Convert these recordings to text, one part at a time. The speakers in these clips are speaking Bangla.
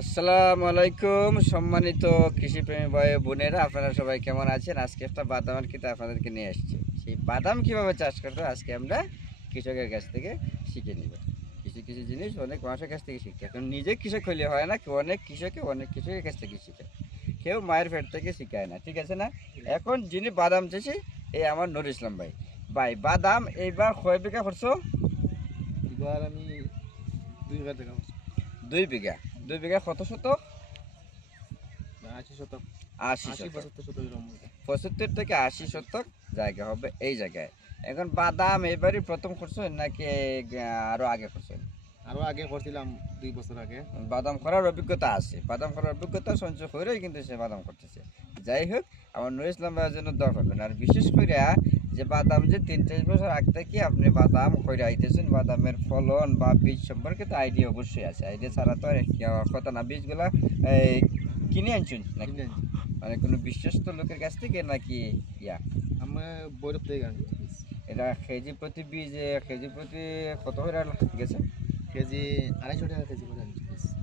আসসালামু আলাইকুম সম্মানিত কৃষিপ্রেমী ভাই বোনেরা, আপনারা সবাই কেমন আছেন? আজকে একটা বাদামের ক্ষেত আপনাদেরকে নিয়ে আসছি। সেই বাদাম কিভাবে চাষ করতে হয় আজকে আমরা কৃষকের কাছ থেকে শিখে নিব। কিছু কিছু জিনিস অনেক মানুষের কাছ থেকে শিখতে, এখন নিজে কৃষক হলে হয় না, কেউ অনেক কৃষকের কাছ থেকে শিখে, কেউ মায়ের পেট থেকে শিখায় না, ঠিক আছে না? এখন যিনি বাদাম চাষি এই আমার নুর ইসলাম ভাই। ভাই বাদাম এইবার কয় বিঘা করছো? এবার আমি 2 বিঘা থেকে 2 বিঘা। 2 বিঘা কত শতক? 80 শতক, 80 80 শতক। 75 শতক এরকম হবে। 75 থেকে 80 শতক জায়গা হবে এই জায়গায়। এখন বাদাম এবারই প্রথম করছেন নাকি আরো আগে করছেন? আরো আগে করছিলাম 2 বছর আগে। বাদাম করার অভিজ্ঞতা আছে, বাদাম করার অভিজ্ঞতা সঞ্চয় করেই কিন্তু সে বাদাম করতেছে। যাই হোক, আমার নুর ইসলাম ভাইয়ের জন্য দোয়া করবেন। আর বিশেষ করে যে বাদাম যে 3-4 বছর আগ থেকে আপনি বাদাম করে আইতেছেন, বাদামের ফলন বা বীজ সম্পর্কে তো আইডিয়া অবশ্যই আছে। আইডিয়া ছাড়া তো আর কথা না। বীজগুলা এই কিনে আনছেন নাকি? কিনে আনছি। মানে কোনো বিশ্বস্ত লোকের কাছ থেকে নাকি ইয়া? আমি বৈরব থেকে আনছি। এটা কেজি প্রতি কত করে গেছে? কেজি 250 টাকা কেজি করে আনছি।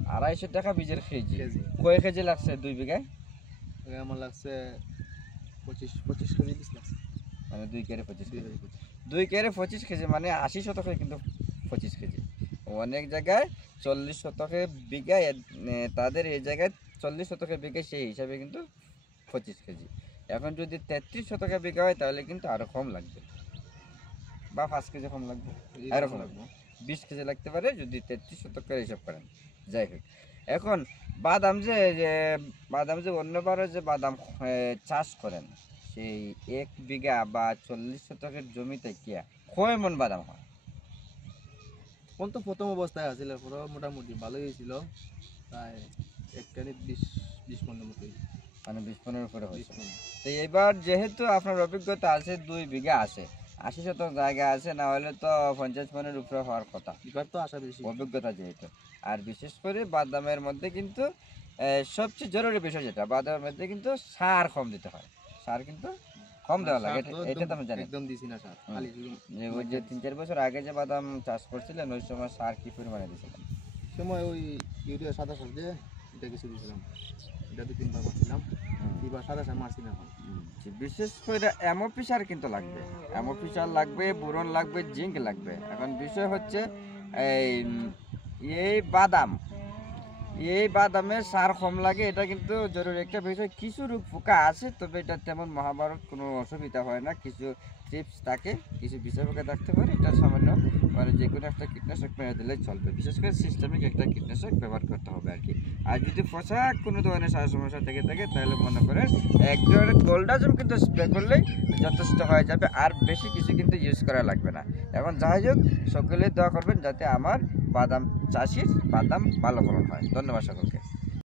250 টাকা বীজের কেজি। কেজি কয় কেজি লাগছে 2 বিঘায়? আমার লাগছে 25 কেজি বীজ লাগছে। মানে 2 কেরে 25 2 কেজি। কেজি 25। 2 কেরে 25 কেজি মানে 80 শতকে কিন্তু 25 কেজি। অনেক জায়গায় 40 শতকে বিঘায়, তাদের এই জায়গায় 40 শতকে বিঘায় সেই হিসাবে কিন্তু 25 কেজি। এখন যদি 33 শতকে বিঘা হয় তাহলে কিন্তু আরো কম লাগবে, বা 5 কেজি কম লাগবে, এরকম লাগবে। 20 কেজি লাগতে পারে যদি 33 শতক করে হিসাব করেন। যাই হোক, এখন বাদাম যে অন্যবারও যে বাদাম চাষ করেন, সেই 1 বিঘা বা 40 শতকের জমিতে কি কয় মন বাদাম হয়? কোন তো প্রথম অবস্থায় আছিল, পরে মোটামুটি ভালোই হয়েছিল। প্রায় একটানি 20 মনের মতো হয়েছিল। মানে 20-15 উপরে 20 হয়েছে। মন। তো এবার যেহেতু আপনার অভিজ্ঞতা আছে, 2 বিঘা আছে, 80 শতক জায়গা আছে, না হলে তো 50 মনের উপরে হওয়ার কথা, এবার তো আশা বেশি। অভিজ্ঞতা যেহেতু। আর বিশেষ করে বাদামের মধ্যে কিন্তু সবচেয়ে জরুরি বিষয় যেটা, বাদামের মধ্যে কিন্তু সার কম দিতে হয়। সার কিন্তু কম দেওয়া লাগে, এটা তো আমি জানি। একদম দিছি না স্যার, হুম। খালি শুধু যে ওই যে 3-4 বছর আগে যে বাদাম চাষ করছিলেন, ওই সময় সার কি পরিমাণে দিয়েছিলেন? সময় ওই ইউরিয়া সাদা সার দিয়ে এটা কিছু দিয়েছিলাম। এটা 2-3 বার করছিলাম। এবার সাদা সার মারছি না এখন। বিশেষ করে এমওপি সার কিন্তু লাগবে, এমওপি সার লাগবে, বোরন লাগবে, জিঙ্ক লাগবে। এখন বিষয় হচ্ছে এই এই বাদাম এই বাদামে সার কম লাগে, এটা কিন্তু জরুরি একটা বিষয়। কিছু রোগ পোকা আছে, তবে এটা তেমন মহাভারত কোনো অসুবিধা হয় না। কিছু টিপস থাকে, কিছু বিষয় পোকা থাকতে পারে, এটা সামান্য মানে যে কোনো একটা কীটনাশক মেরে দিলে চলবে। বিশেষ করে সিস্টেমিক একটা কীটনাশক ব্যবহার করতে হবে আর কি। আর যদি পোশাক কোনো ধরনের সার সমস্যা থেকে থাকে তাহলে মনে করেন এক ধরনের গোল্ডাজম কিন্তু স্প্রে করলেই যথেষ্ট হয়ে যাবে, আর বেশি কিছু কিন্তু ইউজ করা লাগবে না। এখন যাই হোক, সকলে দোয়া করবেন যাতে আমার বাদাম চাষির বাদাম ভালো ফলন হয়। ধন্যবাদ সকলকে।